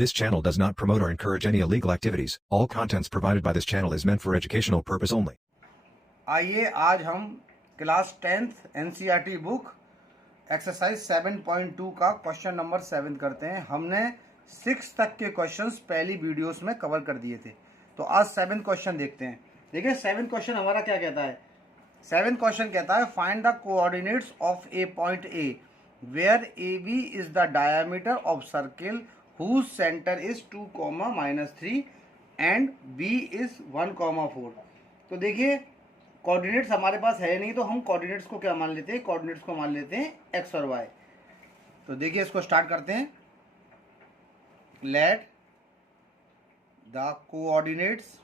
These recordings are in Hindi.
This channel does not promote or encourage any illegal activities. All contents provided by this channel is meant for educational purpose only. आइए आज हम class 10th NCERT book exercise 7.2 का क्वेश्चन नंबर 7 करते हैं। हमने 6 तक के क्वेश्चंस पहली वीडियोस में कवर कर दिए थे, तो आज 7 क्वेश्चन देखते हैं। देखिए 7 क्वेश्चन हमारा क्या कहता है। 7 क्वेश्चन कहता है find the coordinates of a point A where A B is the diameter of circle whose center is 2, -3 and b is 1, 4। तो देखिए कोऑर्डिनेट्स हमारे पास है नहीं, तो हम कोऑर्डिनेट्स को क्या मान लेते हैं, कोऑर्डिनेट्स को मान लेते हैं x और y। तो देखिए इसको स्टार्ट करते हैं। Let the coordinates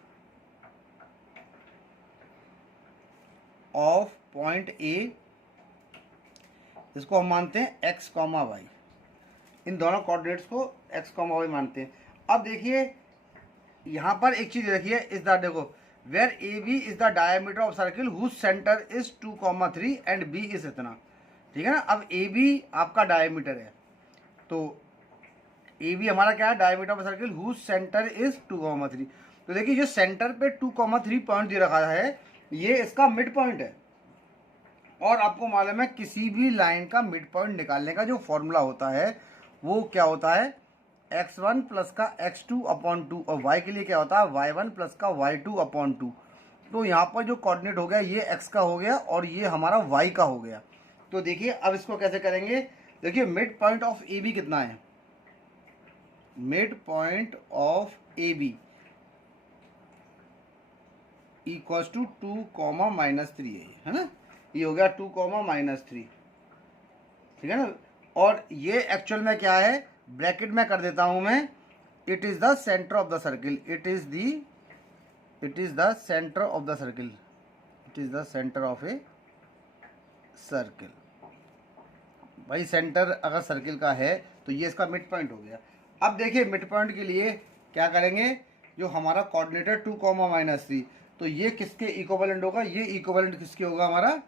of point A, इसको हम मानते हैं x, y। इन दोनों कोऑर्डिनेट्स को x, y मानते हैं। अब देखिए यहाँ पर एक चीज देखिए, इस द देखो where A B is the diameter of circle whose centre is 2, 3 and B is इतना। ठीक है ना। अब ए बी आपका डायमीटर है, तो ए बी हमारा क्या है, diameter of circle whose centre is 2, 3। तो देखिए जो सेंटर पे 2, 3 पॉइंट दे रखा है, ये इसका मिड पॉइंट है। और आपको मालूम है किसी भी लाइन का मिड पॉइंट निकालने का जो फॉर्मूला होता है वो क्या होता है, x1 प्लस का x2 अपॉन 2, और y के लिए क्या होता है y1 प्लस का y2 अपॉन 2। तो यहाँ पर जो कोऑर्डिनेट हो गया ये x का हो गया और ये हमारा y का हो गया। तो देखिए अब इसको कैसे करेंगे। देखिए mid point of A B कितना है, mid point of A B equals to 2, -3 है ना। ये हो गया 2, -3। ठीक है ना। और ये एक्चुअल में क्या है, ब्रैकेट में कर देता हूं मैं, it is the centre of the circle, it is the centre of the circle, it is the centre of a circle. भाई सेंटर अगर सर्किल का है तो ये इसका मिड पॉइंट हो गया। अब देखिए मिड पॉइंट के लिए क्या करेंगे, जो हमारा कोऑर्डिनेट है 2, -3, तो ये किसके इक्विवेलेंट होगा, ये इक्विवेलेंट किसके होगा, हमारा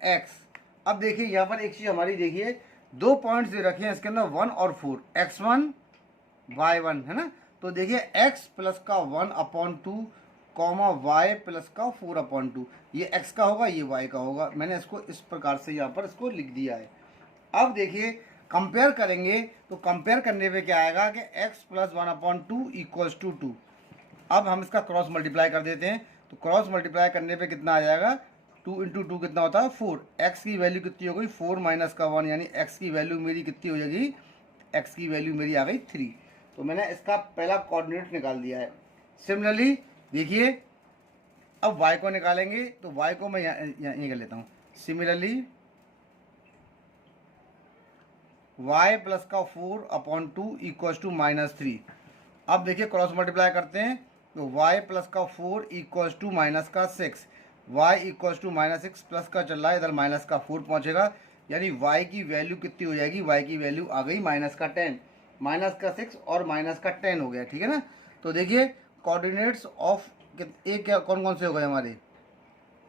x। अब देखिए यहाँ पर एक चीज हमारी देखिए, दो पॉइंट्स दे रखे हैं इसके अंदर 1 और 4, x1 y1 है ना। तो देखिए x प्लस का 1 अपॉन 2, y प्लस का 4 अपॉन 2, ये x का होगा ये y का होगा। मैंने इसको इस प्रकार से यहाँ पर इसको लिख दिया है। अब देखिए कंपेयर करेंगे, तो कंपेयर करने पे क्या आएगा कि x plus 1 upon 2 equals to 2। अब हम इसका क्रॉस मल्टीप्लाई कर देते हैं, तो क्रॉस मल्टीप्लाई करने पे कितना आ जाएगा, 2 इंटू 2 कितना होता है 4। x की वैल्यू कितनी हो गई, 4 माइनस का 1, यानी x की वैल्यू मेरी कितनी हो जाएगी, x की वैल्यू मेरी आ गई 3। तो मैंने इसका पहला कोऑर्डिनेट निकाल दिया है। सिमिलरली देखिए अब y को निकालेंगे, तो y को मैं यहीं कर लेता हूँ। सिमिलरली y प्लस का 4 अपॉन 2 इक्वल्स टू -3। अब देखिए क्रॉस मल्टीप्लाई करते हैं, तो y प्लस का 4 इक्वल्स टू माइनस का 6, y इक्वल्स टू -6 प्लस का चल रहा है, इधर माइनस का 4 पहुंचेगा, यानी y की वैल्यू कितनी हो जाएगी, y की वैल्यू आ गई -10, माइनस का 6 और माइनस का 10 हो गया। ठीक है ना। तो देखिए कोऑर्डिनेट्स ऑफ ए क्या कौन कौन से हो गए हमारे,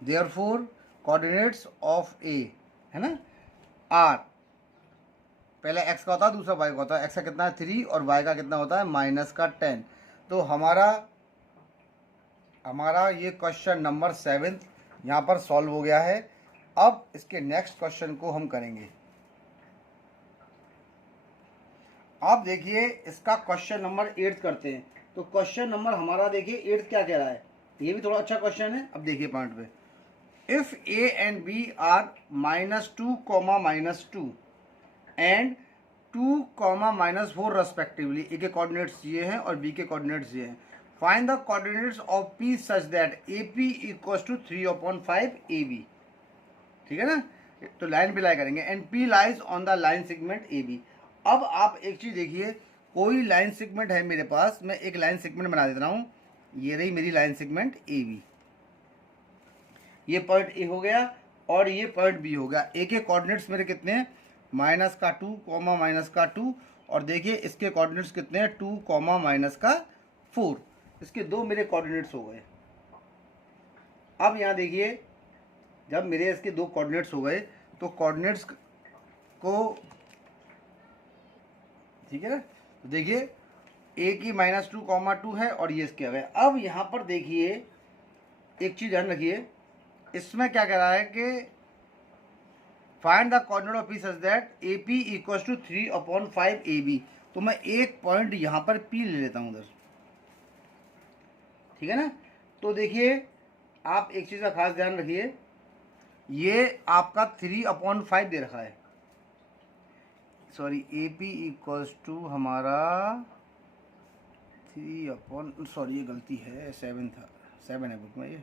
देयरफॉर कोऑर्डिनेट्स ऑफ ए है ना आर, पहले x का होता है दूसरा y का होता है। x का कितना है 3 और y का कितना होता है माइनस का 10। तो हमारा ये क्वेश्चन नंबर 7 यहाँ पर सॉल्व हो गया है। अब इसके नेक्स्ट क्वेश्चन को हम करेंगे। अब देखिए इसका क्वेश्चन नंबर 8 करते हैं। तो क्वेश्चन नंबर हमारा देखिए 8 क्या कह रहा है, ये भी थोड़ा अच्छा क्वेश्चन है। अब देखिए पॉइंट पे, if a and b are -2, -2 and 2, -4 respectively, A के कोऑर्डिनेट्स ये हैं और b के कोऑर्डिनेट्स ये हैं। Find the coordinates of p such that AP equals to 3/5 AB। ठीक है ना। तो लाइन पे लाई करेंगे, and P lies on the line segment AB। अब आप एक चीज देखिए, कोई लाइन सेगमेंट है मेरे पास, मैं एक लाइन सेगमेंट बना देता हूँ, ये रही मेरी लाइन सेगमेंट AB। ये पॉइंट A हो गया और ये पॉइंट B हो गया। A के कोऑर्डिनेट्स मेरे कितने हैं, -2, -2, और देखिए इसके कोऑर्डिनेट्स कितने हैं, 2, -4। इसके दो मेरे कोऑर्डिनेट्स हो गए। अब यहाँ देखिए जब मेरे इसके दो कोऑर्डिनेट्स हो गए, तो कोऑर्डिनेट्स को, ठीक है ना, तो देखिए ए की -2, 2 है और ये इसके आ गए। अब यहाँ पर देखिए एक चीज़ ध्यान रखिए, इसमें क्या कह रहा है कि find the coordinate of P such that A P equals to 3/5 A B. तो मैं एक पॉइंट यहाँ पर पी ले लेता हूँ उधर, ठीक है ना। तो देखिए आप एक चीज़ का खास ध्यान रखिए, ये आपका 3/5 दे रखा है, sorry A P equals to हमारा 3 ये गलती है, 7 था, 7 है बुक में। ये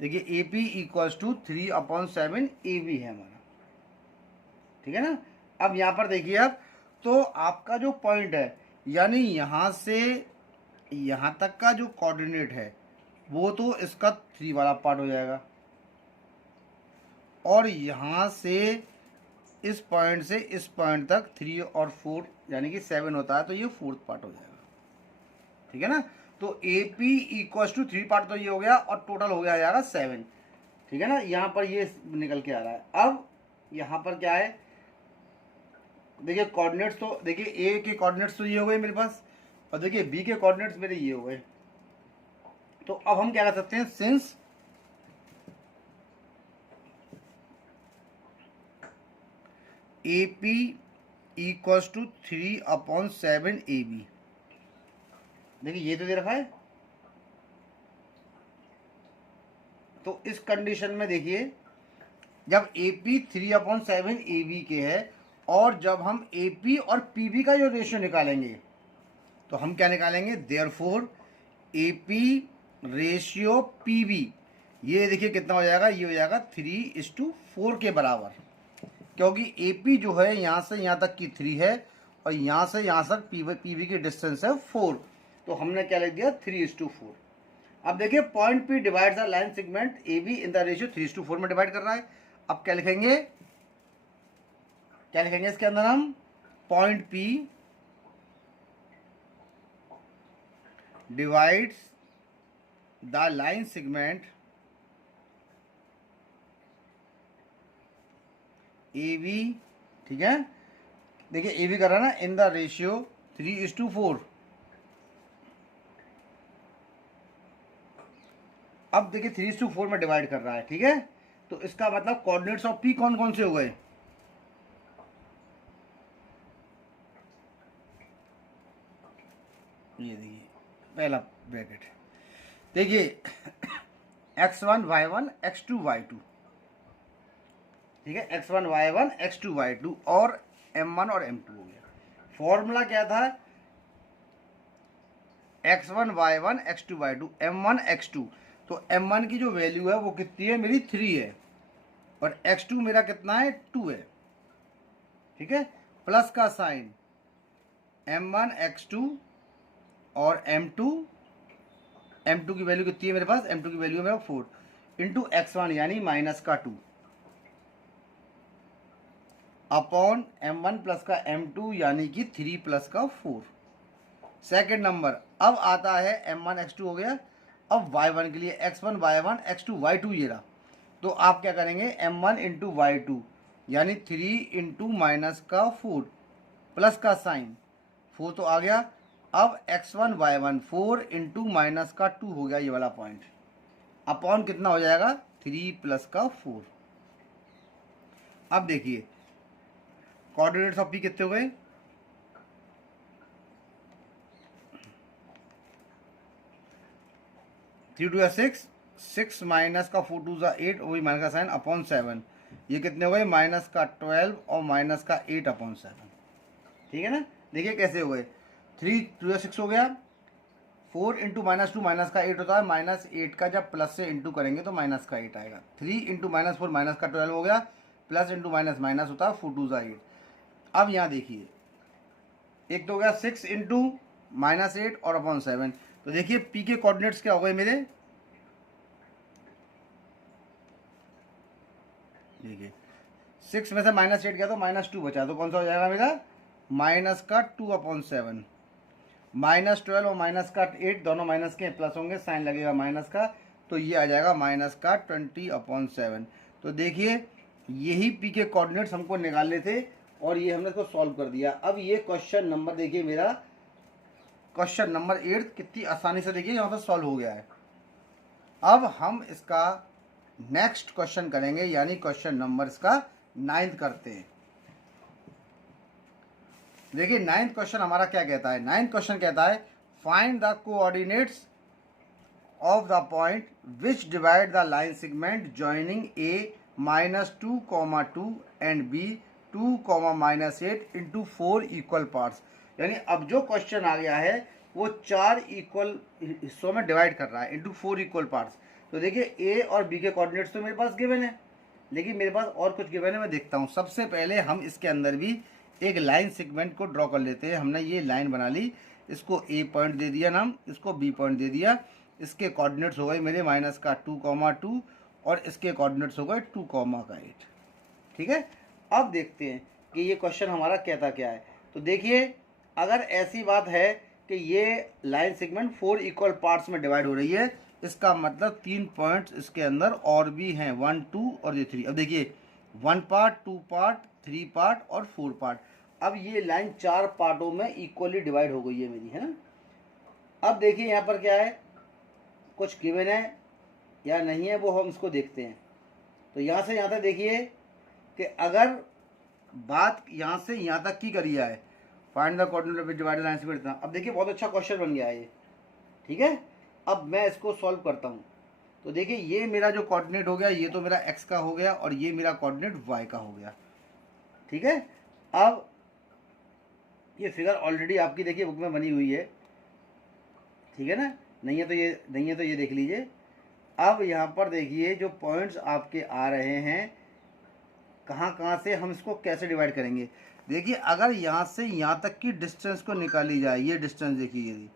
देखिए A P equals to 3/7 A B है हमारा, ठीक है ना। अब यहाँ पर देखिए आप, तो आपका जो पॉइंट है यानी यहाँ से यहाँ तक का जो कोऑर्डिनेट है वो तो इसका 3 वाला पार्ट हो जाएगा, और यहाँ से इस पॉइंट से इस पॉइंट तक 3 और 4 यानी कि 7 होता है, तो ये 4th पार्ट हो जाएगा, ठीक है ना। तो A P equals to 3 part तो ये हो गया और टोटल हो गया जाएगा 7, ठीक है ना। यहाँ पर ये निकल के आ रहा है। अब यहाँ पर क्या है, देखिए कोऑर्डिनेट्स, तो देखिए ए के कोऑर्डिनेट्स तो ये हो गए मेरे पास, और देखिए बी के कोऑर्डिनेट्स मेरे ये हो गए। तो अब हम क्या कर सकते हैं, since A P equals to 3/7 A B, देखिए ये तो दे रखा है, तो इस कंडीशन में देखिए जब ए पी 3/7 ए बी के है और जब हम ए पी और पी बी का जो रेशियो निकालेंगे तो हम क्या निकालेंगे, therefore A P ratio P B, ये देखिए कितना हो जाएगा, ये हो जाएगा 3:4 के बराबर, क्योंकि ए पी जो है यहाँ से यहाँ तक की 3 है और यहाँ से यहाँ तक पी बी की डिस्टेंस है 4, तो हमने क्या लिख दिया 3:4। अब देखिए point P divides the line segment A be in the ratio 3:4 में डिवाइड कर रहा है। अब क्या लिखेंगे, इसके अंदर हम point P divides the line segment A B, ठीक है। देखिए ए बी कर रहा है ना इन द रेशियो 3:4। अब देखिए 3:4 में डिवाइड कर रहा है, ठीक है। तो इसका मतलब कोऑर्डिनेट्स ऑफ पी कौन कौन से हो गए, ये देखिए पहला ब्रैकेट, देखिए x1 y1 x2 y2, ठीक है, x1 y1 x2 y2 और m1 और m2 हो गया। फॉर्मूला क्या था, x1 y1 x2 y2 m1 x2, तो m1 की जो वैल्यू है वो कितनी है मेरी 3 है और x2 मेरा कितना है 2 है, ठीक है। प्लस का साइन m1 x2 और m2 की वैल्यू कितनी है मेरे पास, m2 की वैल्यू है मेरा 4 इंटू x1 यानी माइनस का 2 अपॉन m1 प्लस का m2 यानी कि 3 प्लस का 4। सेकेंड नंबर अब आता है m1 x2 हो गया। अब y1 के लिए x1 y1 x2 y2 ये रहा, तो आप क्या करेंगे m1 इंटू y2 यानी 3 इंटू माइनस का 4 प्लस का साइन 4 तो आ गया। अब x1 y1 4 इंटू माइनस का 2 हो गया ये वाला पॉइंट, अपॉन कितना हो जाएगा 3 प्लस का 4। अब देखिए कोऑर्डिनेट्स ऑफ पी कितने हो गए, थ्री टू या 6 माइनस का 4 टू 8 वही माइनस का साइन अपॉन 7, ये कितने हो गए माइनस का 12 और माइनस का 8/7, ठीक है ना। देखिए कैसे हो गए, 3 2 या 6 हो गया, 4 इंटू माइनस 2 माइनस का 8 होता है, माइनस 8 का जब प्लस से इंटू करेंगे तो माइनस का 8 आएगा। 3 इंटू माइनस 4 माइनस का 12 हो गया, प्लस इंटू माइनस माइनस होता है 4 2 8। अब यहाँ देखिए एक तो हो गया 6 इंटू माइनस 8 और अपॉन 7, तो देखिए पी के कोऑर्डिनेट्स क्या हो गए मेरे, देखिए 6 में से माइनस 8 गया तो माइनस 2 बचा, तो कौन सा हो जाएगा मेरा माइनस का 2/7, माइनस 12 और माइनस का 8 दोनों माइनस के प्लस होंगे, साइन लगेगा माइनस का, तो ये आ जाएगा माइनस का 20/7। तो देखिए यही पी के कोऑर्डिनेट्स हमको निकालने थे और ये हमने इसको सॉल्व कर दिया। अब ये क्वेश्चन नंबर देखिए मेरा क्वेश्चन नंबर 8 कितनी आसानी से देखिए यहाँ पर सॉल्व हो गया है। अब हम इसका नेक्स्ट क्वेश्चन करेंगे, यानी क्वेश्चन नंबर इसका 9 करते हैं। देखिए 9 क्वेश्चन हमारा क्या कहता है। 9 क्वेश्चन कहता है find the coordinates of the point which divide the line segment joining A -2, and B 2, -8 into 4 equal parts. यानी अब जो क्वेश्चन आ गया है वो 4 इक्वल हिस्सों में डिवाइड कर रहा है इंटू 4 इक्वल पार्ट्स। तो देखिए ए और बी के कोऑर्डिनेट्स तो मेरे पास गिवन है, लेकिन मेरे पास और कुछ गिवन है, मैं देखता हूँ। सबसे पहले हम इसके अंदर भी एक लाइन सेगमेंट को ड्रॉ कर लेते हैं। हमने ये लाइन बना ली, इसको ए पॉइंट दे दिया नाम, इसको बी पॉइंट दे दिया। इसके कोऑर्डिनेट्स हो गए मेरे -2, और इसके कोऑर्डिनेट्स हो गए 2, 8। ठीक है, अब देखते हैं कि ये क्वेश्चन हमारा कहता क्या है। तो देखिए अगर ऐसी बात है कि ये लाइन सेगमेंट 4 इक्वल पार्ट्स में डिवाइड हो रही है, इसका मतलब 3 पॉइंट्स इसके अंदर और भी हैं, 1, 2 और ये 3। अब देखिए 1 पार्ट, 2 पार्ट, 3 पार्ट और 4 पार्ट। अब ये लाइन 4 पार्टों में इक्वली डिवाइड हो गई है मेरी, है ना। अब देखिए यहाँ पर क्या है, कुछ गिवन है या नहीं है वो हम इसको देखते हैं। तो यहाँ से यहाँ तक देखिए कि अगर बात यहाँ से यहाँ तक की करी है, find the coordinate of divided line segment. अब देखिए बहुत अच्छा क्वेश्चन बन गया है ये। ठीक है, अब मैं इसको सॉल्व करता हूँ। तो देखिए ये मेरा जो कोऑर्डिनेट हो गया, ये तो मेरा x का हो गया और ये मेरा कोऑर्डिनेट y का हो गया। ठीक है, अब ये फिगर ऑलरेडी आपकी देखिए बुक में बनी हुई है। ठीक है ना, नहीं है तो ये देख लीजिए। अब यहाँ पर देखिए जो पॉइंट्स आपके आ रहे हैं, कहाँ कहाँ से हम इसको कैसे डिवाइड करेंगे। देखिए अगर यहाँ से यहाँ तक की डिस्टेंस को निकाली जाए, ये डिस्टेंस देखिए यदि,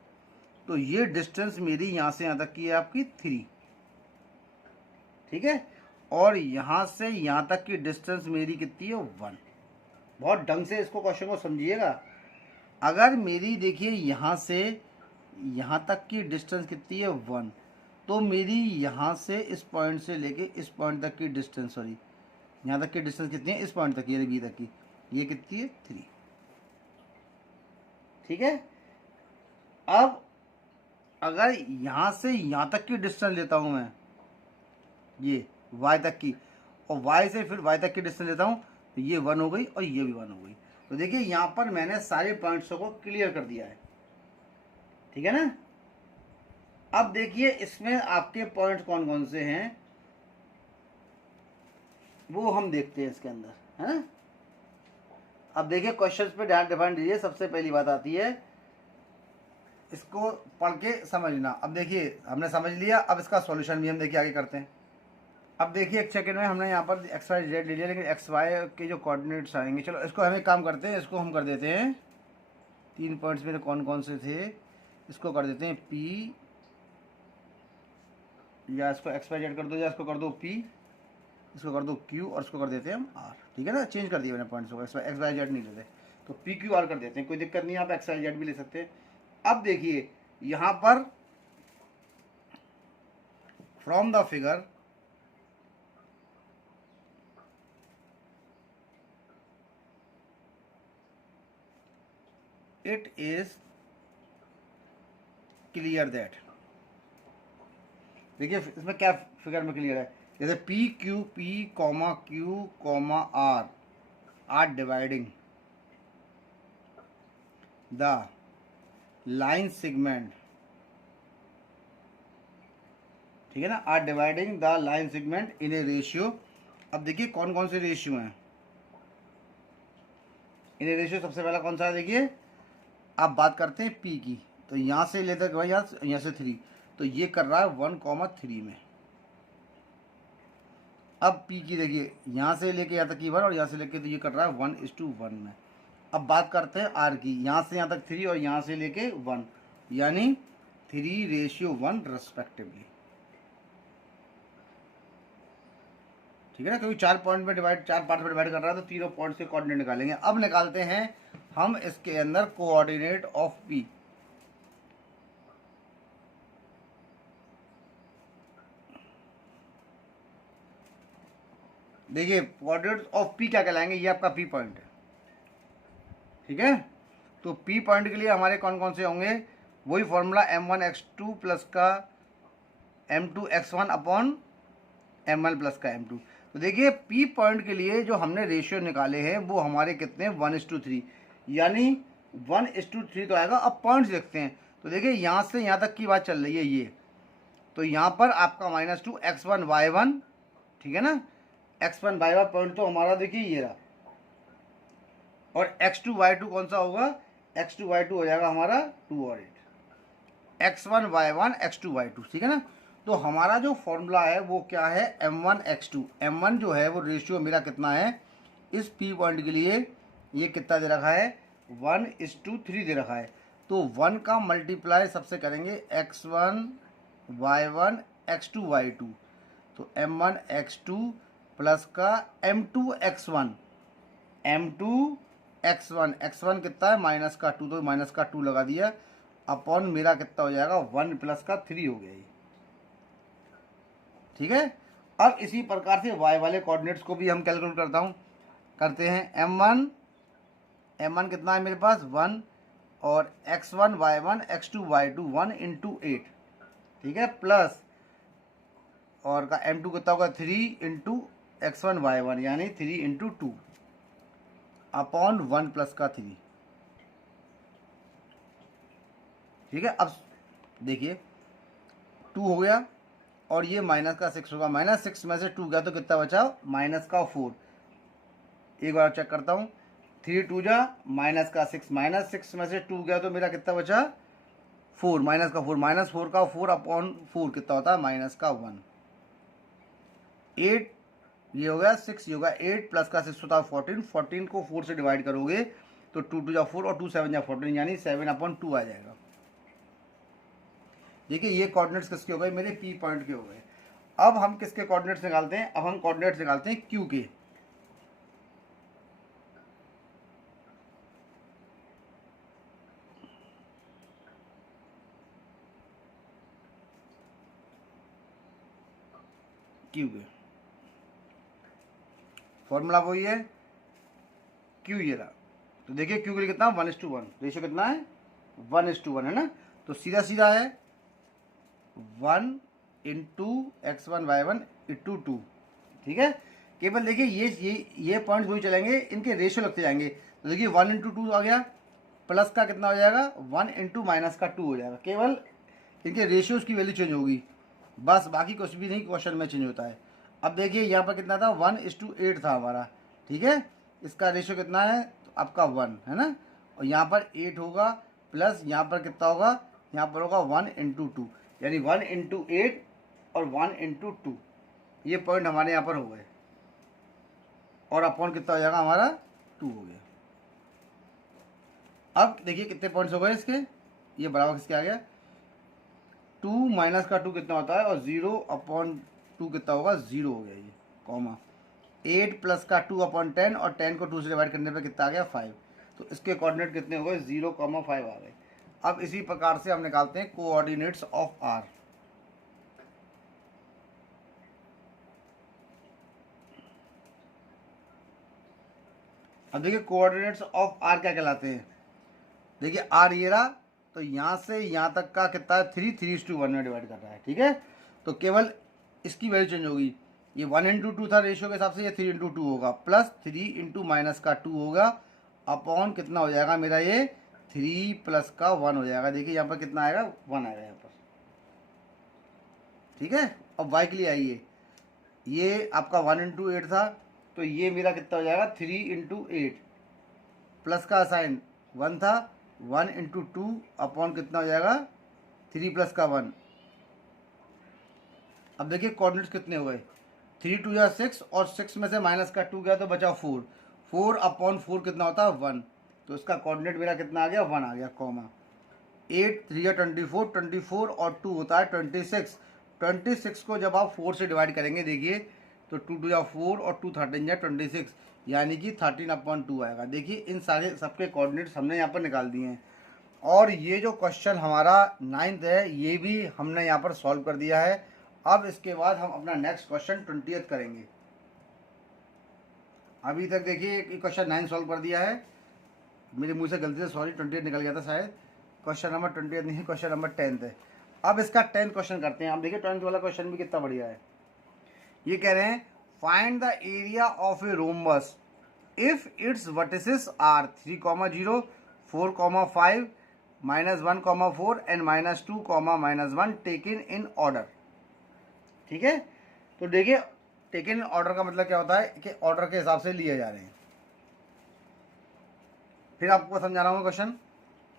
तो ये डिस्टेंस मेरी यहाँ से यहाँ तक की है आपकी 3। ठीक है, और यहाँ से यहाँ तक की डिस्टेंस मेरी कितनी है 1। बहुत ढंग से इसको क्वेश्चन को समझिएगा। अगर मेरी देखिए यहाँ से यहाँ तक की डिस्टेंस कितनी है 1, तो मेरी यहाँ से इस पॉइंट से लेके इस पॉइंट तक की डिस्टेंस, सॉरी यहाँ तक की डिस्टेंस कितनी है, इस पॉइंट तक की, बी तक की, ये कितनी है 3। ठीक है, अब अगर यहाँ से यहाँ तक की डिस्टेंस लेता हूँ मैं, ये y तक की, और y से फिर y तक की डिस्टेंस लेता हूँ, तो ये 1 हो गई और ये भी 1 हो गई। तो देखिए यहाँ पर मैंने सारे पॉइंट्सों को क्लियर कर दिया है। ठीक है ना। अब देखिए इसमें आपके पॉइंट्स कौन कौन से हैं वो हम देखते हैं इसके अंदर, है ना। अब देखिए क्वेश्चंस पे ध्यान दीजिए। सबसे पहली बात आती है, इसको पढ़ के समझना। अब देखिए हमने समझ लिया, अब इसका सॉल्यूशन भी हम देखिए आगे करते हैं। अब देखिए एक सेकंड में हमने यहाँ पर एक्स वाई जेड ले लिया, लेकिन एक्स वाई के जो कोऑर्डिनेट्स आएंगे, चलो इसको हम एक काम करते हैं, इसको हम कर देते हैं 3 पॉइंट्स मेरे कौन कौन से थे, इसको कर देते हैं P, या इसको एक्स वाई जेड कर दो, या इसको कर दो P, इसको कर दो Q, और इसको कर देते हैं हम R। ठीक है ना, चेंज कर दिया मैंने पॉइंट्स को, एक्स वाई जेड नहीं लेते, तो PQR कर देते हैं, कोई दिक्कत नहीं है, आप एक्स वाई जेड भी ले सकते हैं। अब देखिए यहाँ पर from the figure it is clear that, देखिए इसमें क्या फिगर में क्लियर है, जैसे P Q R are dividing the line segment. ठीक है ना, are dividing the line segment in a ratio. अब देखिए कौन कौन से रेशियो हैं इन ए रेशियो। सबसे पहला कौन सा है, देखिए आप बात करते हैं P की, तो यहाँ से लेते हैं यहाँ से 3, तो ये कर रहा है 1,3 में। अब P की देखिए यहाँ से लेके यहाँ तक की 1, और यहाँ से लेके तो ये कर रहा है 1:1 में। अब बात करते हैं R की, यहाँ से यहाँ तक 3 और यहाँ से लेके 1, यानी 3:1 रेस्पेक्टिवली। ठीक है ना, क्योंकि 4 पार्ट में डिवाइड कर रहा है, तो तीनों पॉइंट्स के कोऑर्डिनेट निकालेंगे। अब निकालते हैं हम इसके अंदर कोऑर्डिनेट ऑफ P। देखिए कोऑर्डिनेट ऑफ P क्या कहलाएंगे, ये आपका P पॉइंट है। ठीक है, तो P पॉइंट के लिए हमारे कौन कौन से होंगे, वही फॉर्मूला m1x2 प्लस का m2x1 अपॉन m1 प्लस का m2। तो देखिए P पॉइंट के लिए जो हमने रेशियो निकाले हैं वो हमारे कितने 1:3, यानी 1:3 तो आएगा। अब पॉइंट्स देखते हैं। तो देखिए यहाँ से यहाँ तक की बात चल रही है ये, तो यहाँ पर आपका -2 x1 y1, ठीक है ना, x1 y1 पॉइंट तो हमारा देखिए ये रहा, और x2 y2 कौन सा होगा, x2 y2 हो जाएगा हमारा 2 और 8, x1 y1 x2 y2, ठीक है ना। तो हमारा जो फॉर्मूला है वो क्या है, m1x2। m1 जो है वो रेशियो मेरा कितना है इस p पॉइंट के लिए, ये कितना दे रखा है 1:3 दे रखा है। तो 1 का मल्टीप्लाई सबसे करेंगे x1 y1 x2 y2, तो m1x2 प्लस का m2x1, m2x1, x1 कितना है -2, तो -2 लगा दिया, अपॉन मेरा कितना हो जाएगा 1 प्लस का 3 हो गया ये, ठीक है। अब इसी प्रकार से y वाले कोऑर्डिनेट्स को भी हम कैलकुलेट करते हैं। m1 कितना है मेरे पास 1, और x1 y1 x2 y2 1 × 8, ठीक है, प्लस और का m2 कितना होगा 3 × x1 y1, यानी 3 × 2 अपॉन 1 प्लस का 3, ठीक है। अब देखिए 2 हो गया और ये -6 होगा, -6 में से 2 गया तो कितना बचा -4। एक बार चेक करता हूँ, 3 2 जा -6, -6 में से 2 गया तो मेरा कितना बचा 4, -4 का 4 अपॉन 4 कितना होता है -1, 8 ये हो गया 6, ये होगा 8 प्लस का 6 होता है 14, 14 को 4 से डिवाइड करोगे तो 2 2 जा 4 और 2 7 जा 14, यानी 7/2 आ जाएगा। देखिए ये कोऑर्डिनेट्स किसके हो गए, मेरे P पॉइंट के हो गए। अब हम किसके कोऑर्डिनेट्स निकालते हैं, अब हम कोऑर्डिनेट्स निकालते हैं Q के। Q के फॉर्मूला वही है, Q ये रहा। तो देखिए Q के लिए कितना 1:1, रेशियो कितना है 1:1 है ना। तो सीधा सीधा है 1 × x1 y1 × 2, ठीक है। केवल देखिए ये पॉइंट्स वही चलेंगे, इनके रेशियो लगते जाएंगे। तो देखिए 1 × 2 आ गया, प्लस का कितना हो जाएगा 1 × -2 हो जाएगा। केवल इनके रेशियोज की वैल्यू चेंज होगी, बस बाकी कुछ भी नहीं क्वेश्चन में चेंज होता है। अब देखिए यहाँ पर कितना था 1:8 था हमारा, ठीक है। इसका रेशियो कितना है तो आपका 1 है ना, और यहाँ पर 8 होगा, प्लस यहाँ पर कितना होगा, यहाँ पर होगा 1 × 2, यानी 1 × 8 और 1 × 2, ये पॉइंट हमारे यहाँ पर हो गए, और अपॉन कितना हो जाएगा हमारा 2 हो गया। अब देखिए कितने पॉइंट्स हो गए इसके, ये बराबर किसके आ गया 2 - 2 कितना होता है, और 0/2 कितना होगा 0 हो गया ये, कॉमा 8 प्लस का 2/10, और 10 को 2 से डिवाइड करने पे कितना आ गया 5। तो इसके कोऑर्डिनेट कितने हो गए 0,5 आ गए। अब इसी प्रकार से हम निकालते हैं कोऑर्डिनेट्स ऑफ R। अब देखिए कोऑर्डिनेट्स ऑफ R क्या कहलाते हैं। देखिए R ये रहा, तो यहाँ से यहाँ तक का कितना है 3:1 में डिवाइड कर रहा है, ठीक है। तो केवल इसकी वैल्यू चेंज होगी, ये 1 × 2 था रेशियो के हिसाब से, ये 3 × 2 होगा, प्लस 3 × -2 होगा, अपॉन कितना हो जाएगा मेरा ये 3 प्लस का 1 हो जाएगा। देखिए यहाँ पर कितना आएगा 1 आएगा यहाँ पर, ठीक है। अब y के लिए आइए, ये आपका 1 × 8 था, तो ये मेरा कितना हो जाएगा 3 × 8, प्लस का साइन 1 था, 1 × 2 अपॉन कितना हो जाएगा 3 प्लस का 1। अब देखिए कोऑर्डिनेट्स कितने हो गए, 3 2 या 6, और 6 में से -2 गया तो बचा 4, 4/4 कितना होता है 1, तो इसका कोऑर्डिनेट मेरा कितना आ गया 1 आ गया, कॉमा 8 3 या 24, 24 और 2 होता है 26, 26 को जब आप 4 से डिवाइड करेंगे देखिए तो 2 2 या 4 और 2 13 या 26, यानी कि 13/2 आएगा। देखिए इन सारे सबके कोऑर्डिनेट्स हमने यहाँ पर निकाल दिए हैं, और ये जो क्वेश्चन हमारा 9th है ये भी हमने यहाँ पर सॉल्व कर दिया है। अब इसके बाद हम अपना नेक्स्ट क्वेश्चन 20th करेंगे। अभी तक देखिए क्वेश्चन 9 सॉल्व कर दिया है, मेरे मुंह से गलती से सॉरी 20th निकल गया था शायद, क्वेश्चन नंबर 20 नहीं, क्वेश्चन नंबर 10 है। अब इसका 10th क्वेश्चन करते हैं। अब देखिए 10th वाला क्वेश्चन भी कितना बढ़िया है। ये कह रहे हैं find the area of a rhombus if its vertices are 3,0, 4,5, -1,4 and -2, -1 taken in order. ठीक है, तो देखिए टेकन इन ऑर्डर का मतलब क्या होता है कि ऑर्डर के हिसाब से लिए जा रहे हैं। फिर आपको समझा रहा हूँ question.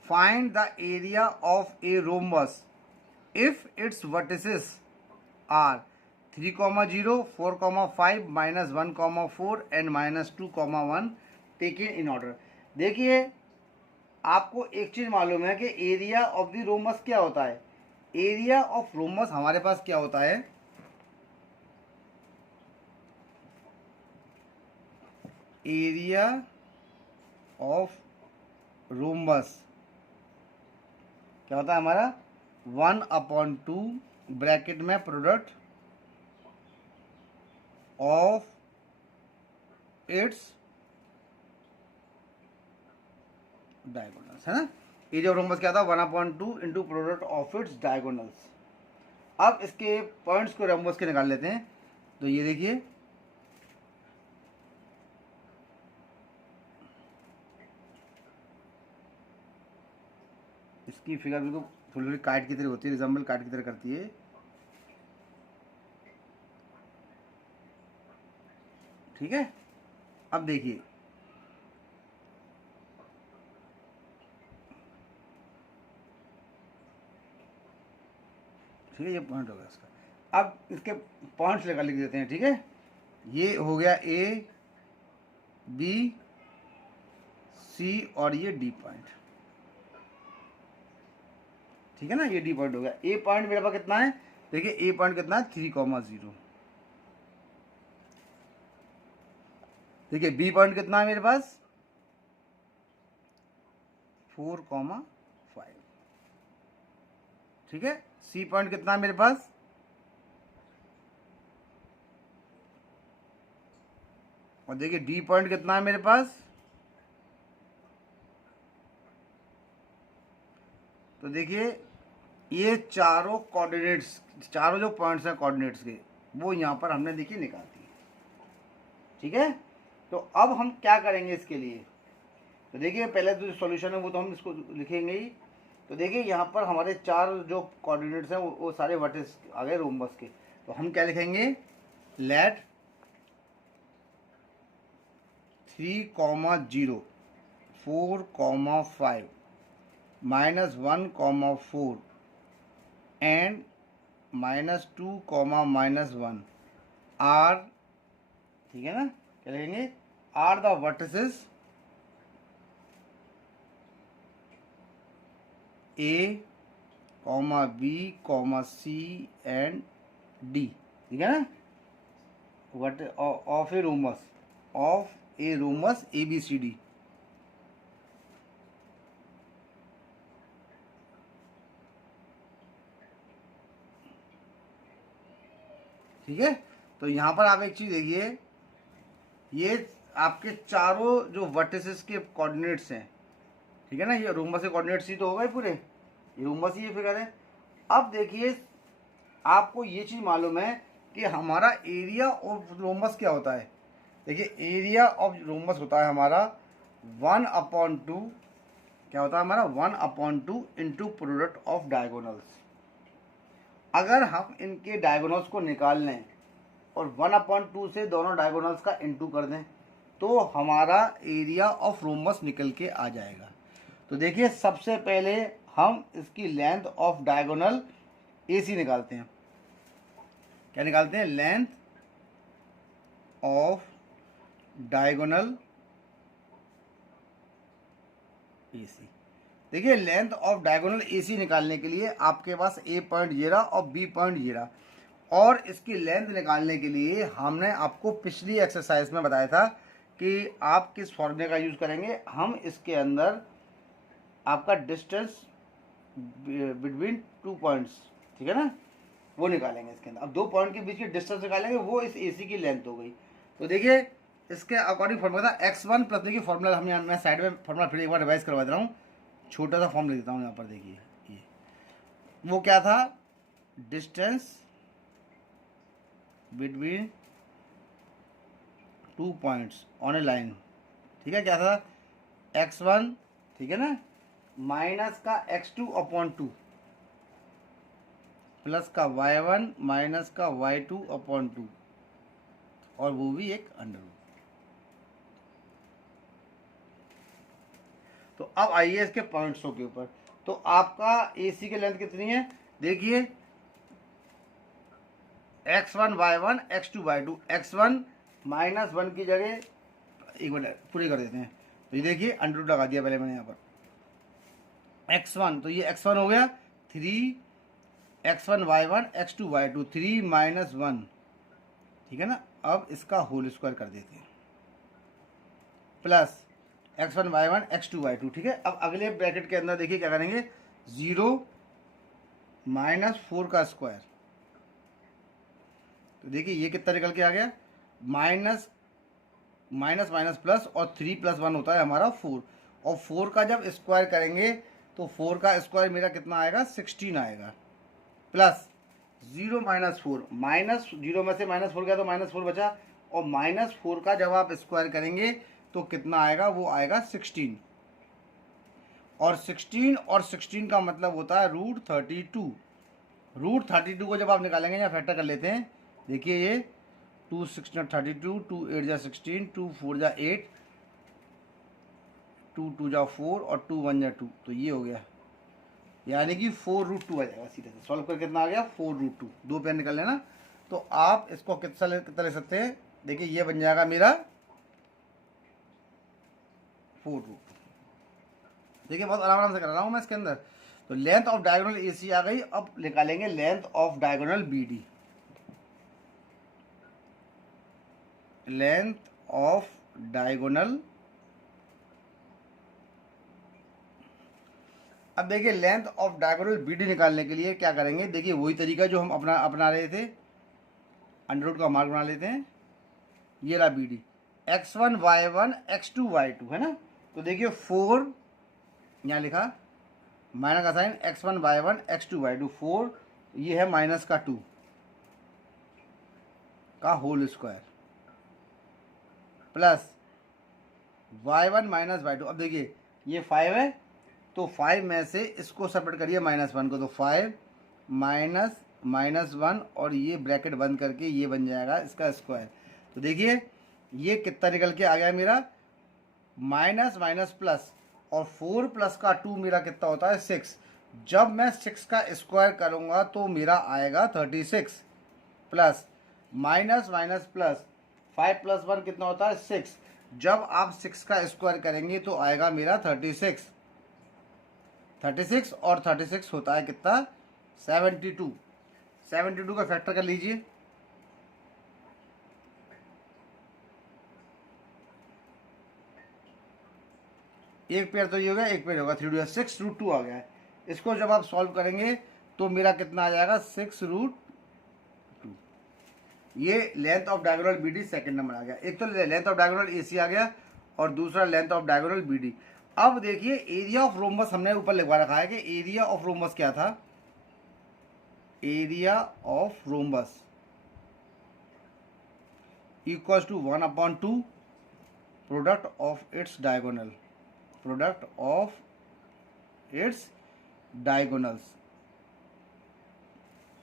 Find the area of a rhombus if its vertices are 3,0, 4,5, -1,4 and -2,1 taken in order. देखिए आपको एक चीज मालूम है कि एरिया ऑफ द रोम्बस क्या होता है। एरिया ऑफ रोम्बस हमारे पास क्या होता है, एरिया ऑफ रोम्बस क्या होता है हमारा 1/2 ब्रैकेट में प्रोडक्ट ऑफ इट्स डायगोनल्स, है ना। एरिया ऑफ रोम्बस क्या था 1/2 into product of its diagonals. अब इसके पॉइंट्स को रोम्बस के निकाल लेते हैं। तो ये देखिए इसकी फिगर बिल्कुल थोड़ी थोड़ी काट की तरह होती है, रिजम्बल काट की तरह करती है। ठीक है, अब देखिए ठीक है, ये पॉइंट होगा इसका। अब इसके पॉइंट्स लेकर लिख देते हैं। ठीक है, ये हो गया ए बी सी और ये डी पॉइंट। ठीक है ना, ये डी पॉइंट हो गया। ए पॉइंट मेरे पास कितना है, देखिए ए पॉइंट कितना है 3,0। देखिए बी पॉइंट कितना है मेरे पास 4,5। ठीक है, सी पॉइंट कितना है मेरे पास, और देखिए डी पॉइंट कितना है मेरे पास। तो देखिए ये चारों कोऑर्डिनेट्स, चारों जो पॉइंट्स हैं कोऑर्डिनेट्स के, वो यहाँ पर हमने देखिए निकाल दिए। ठीक है, तो अब हम क्या करेंगे इसके लिए। तो देखिए पहले जो सॉल्यूशन है वो तो हम इसको लिखेंगे ही। तो देखिए यहाँ पर हमारे चार जो कोऑर्डिनेट्स हैं वो सारे वर्टिस आ गए रोम्बस के। तो हम क्या लिखेंगे, लेट 3,0, 4,5, -1,4 एंड -2, -1 आर, ठीक है ना, क्या लिखेंगे, are the vertices A, B, C and D। ठीक है ना, what of a rhombus, of a rhombus ABCD। ठीक है, तो यहाँ पर आप एक चीज देखिए, ये आपके चारों जो वर्टिसेस के कोऑर्डिनेट्स हैं, ठीक है ना, ये रोम्बस के कोऑर्डिनेट्स ही तो होगा पूरे, ये रोम्बस ही ये फिगर है। अब देखिए आपको ये चीज मालूम है कि हमारा एरिया ऑफ रोम्बस क्या होता है। देखिए एरिया ऑफ रोम्बस होता है हमारा 1/2, क्या होता है हमारा 1/2 इंटू प्रोडक्ट ऑफ डायगोनल्स। अगर हम इनके डायगोनल्स को निकाल लें और 1/2 से दोनों डायगोनल्स का इंटू कर दें तो हमारा एरिया ऑफ रोम्बस निकल के आ जाएगा। तो देखिए सबसे पहले हम इसकी लेंथ ऑफ डायगोनल AC निकालते हैं। क्या निकालते हैं, लेंथ ऑफ डायगोनल AC। देखिए लेंथ ऑफ डायगोनल AC निकालने के लिए आपके पास A पॉइंट जीरा और B पॉइंट जीरा, और इसकी लेंथ निकालने के लिए हमने आपको पिछली एक्सरसाइज में बताया था कि आप किस फॉर्मूले का यूज़ करेंगे। हम इसके अंदर आपका डिस्टेंस बिटवीन 2 पॉइंट्स, ठीक है ना, वो निकालेंगे इसके अंदर। अब 2 पॉइंट के बीच की डिस्टेंस निकालेंगे, वो इस AC की लेंथ हो गई। तो देखिए इसके अकॉर्डिंग फॉर्मूला था x1 प्लस, देखिए फॉर्मूला हम यहाँ मैं साइड में फॉर्मूला फिर एक बार रिवाइज करवा दे रहा हूँ, छोटा सा फॉर्म लिख देता हूँ यहाँ पर, देखिए ये वो क्या था, distance between 2 points on A line, ठीक है, क्या था, x1, ठीक है ना, माइनस का x2 अपॉन 2 प्लस का y1 माइनस का y2 अपॉन 2, और वो भी एक अंडर रूट। तो अब आइए इसके पॉइंट्सों के ऊपर। तो आपका AC की लेंथ कितनी है, देखिए x1 y1 x2 y2, x1 minus 1 की जगह, एक मिनट पूरे कर देते हैं, तो ये देखिए अंडर रूट लगा दिया पहले मैंने यहाँ पर, x1 तो ये x1 हो गया 3 x1 y1 x2 y2, 3 minus 1, ठीक है ना। अब इसका होल स्क्वायर कर देते हैं, plus x1 y1 x2 y2, ठीक है। अब अगले ब्रैकेट के अंदर देखिए क्या करेंगे, 0 माइनस 4 का स्क्वायर, तो देखिए ये कितना निकल के आ गया, माइनस माइनस माइनस प्लस, और 3 प्लस 1 होता है हमारा 4, और 4 का जब स्क्वायर करेंगे तो 4 का स्क्वायर मेरा कितना आएगा, 16 आएगा, प्लस 0 माइनस 4, माइनस 0 में से माइनस 4 गया तो माइनस 4 बचा, और माइनस 4 का जब आप स्क्वायर करेंगे तो कितना आएगा, वो आएगा 16, और 16 और 16 का मतलब होता है रूट 32। रूट 32 को जब आप निकालेंगे या फैक्टर कर लेते हैं, देखिए ये 2 6 32, 2 8 जा 16, 2 4 जा 8, 2 2 जा 4, और 2 1 जा 2, तो ये हो गया, यानी कि 4 रूट 2 आ जाएगा सीधे से। सॉल्व कर कितना आ गया, 4 रूट 2, दो पेन निकल लेना। तो आप इसको कितना ले सकते हैं, देखिए ये बन जाएगा मेरा 4 रूट 2। देखिए बहुत आराम से कर रहा हूँ मैं इसके अंदर। तो लेंथ ऑफ डायगोनल AC आ गई, अब निकालेंगे length of diagonal BD। Length of diagonal, अब देखिए लेंथ ऑफ डायगोनल BD निकालने के लिए क्या करेंगे, देखिए वही तरीका जो हम अपना रहे थे, अंडर रूट का मार्क बना लेते हैं, ये रहा BD, x1 y1 x2 y2, है ना। तो देखिए 4 यहाँ लिखा, माइनस का sign, x1 y1 x2 y2, 4, ये है माइनस का 2 का whole square, plus y1 minus y2। अब देखिए ये 5 है, तो 5 में से इसको सेपरेट करिए माइनस 1 को, तो 5 माइनस माइनस 1, और ये ब्रैकेट बंद करके ये बन जाएगा इसका स्क्वायर। तो देखिए ये कितना निकल के आ गया मेरा, माइनस माइनस प्लस, और 4 प्लस का 2 मेरा कितना होता है, 6। जब मैं 6 का स्क्वायर करूँगा तो मेरा आएगा 36, plus minus minus plus, 5 plus 1 कितना होता है, 6। जब आप 6 का स्क्वायर करेंगे तो आएगा मेरा 36, 36, और 36 होता है कितना, 72। 72 का फैक्टर कर लीजिए, एक पेयर तो ये हो गया, एक पेयर होगा 3 रूट 6 रूट 2 आ गया है। इसको जब आप सॉल्व करेंगे तो मेरा कितना आ जाएगा, 6 रूट 2। ये length of diagonal BD second number आ गया। एक तो लेंथ ऑफ डायगोनल AC आ गया, और दूसरा लेंथ ऑफ डायगोनल BD। अब देखिए एरिया ऑफ रोम्बस हमने ऊपर लिखवा रखा है कि एरिया ऑफ रोम्बस क्या था, area of rhombus equals to 1/2 product of its diagonal, product of its diagonals,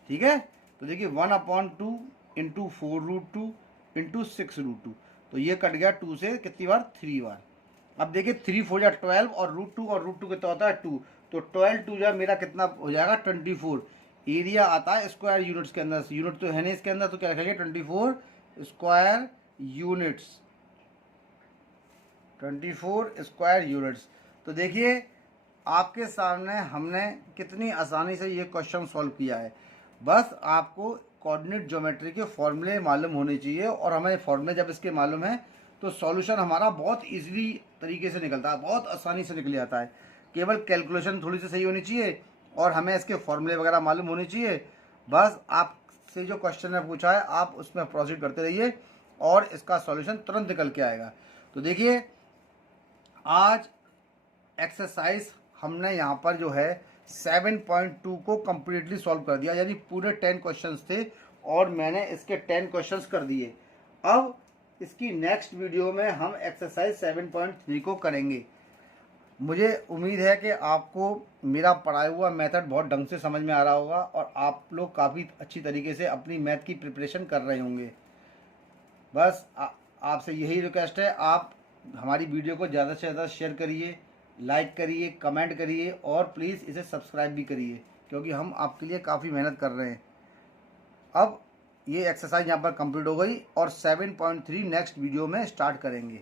ठीक है। तो देखिए 1/2 इंटू 4 रूट 2 इंटू 6 रूट 2, तो ये कट गया 2 से कितनी बार, 3 बार। अब देखिए 3 4 जा 12, और रूट 2 कितना होता है, 2, तो 12 2 जा मेरा कितना हो जाएगा, 24। एरिया आता है स्क्वायर यूनिट्स के अंदर, यूनिट तो है नहीं इसके अंदर, तो क्या रखेंगे, 24 स्क्वायर यूनिट्स, 24 स्क्वायर यूनिट्स। तो देखिए आपके सामने हमने कितनी आसानी से ये क्वेश्चन सॉल्व किया है। बस आपको कोऑर्डिनेट ज्योमेट्री के फॉर्मूले मालूम होने चाहिए, और हमें फॉर्मूले जब इसके मालूम है तो सॉल्यूशन हमारा बहुत इजीली तरीके से निकलता है, बहुत आसानी से निकल जाता है। केवल कैलकुलेशन थोड़ी सी सही होनी चाहिए, और हमें इसके फॉर्मूले वगैरह मालूम होने चाहिए। बस आपसे जो क्वेश्चन है पूछा है आप उसमें प्रोसीड करते रहिए, और इसका सॉल्यूशन तुरंत निकल के आएगा। तो देखिए आज एक्सरसाइज हमने यहाँ पर जो है 7.2 को कम्प्लीटली सॉल्व कर दिया, यानी पूरे 10 क्वेश्चंस थे और मैंने इसके 10 क्वेश्चंस कर दिए। अब इसकी नेक्स्ट वीडियो में हम एक्सरसाइज 7.3 को करेंगे। मुझे उम्मीद है कि आपको मेरा पढ़ाया हुआ मेथड बहुत ढंग से समझ में आ रहा होगा और आप लोग काफ़ी अच्छी तरीके से अपनी मैथ की प्रिपरेशन कर रहे होंगे। बस आपसे यही रिक्वेस्ट है, आप हमारी वीडियो को ज़्यादा से ज़्यादा शेयर करिए, लाइक करिए, कमेंट करिए और प्लीज़ इसे सब्सक्राइब भी करिए, क्योंकि हम आपके लिए काफ़ी मेहनत कर रहे हैं। अब ये एक्सरसाइज यहाँ पर कंप्लीट हो गई और 7.3 नेक्स्ट वीडियो में स्टार्ट करेंगे।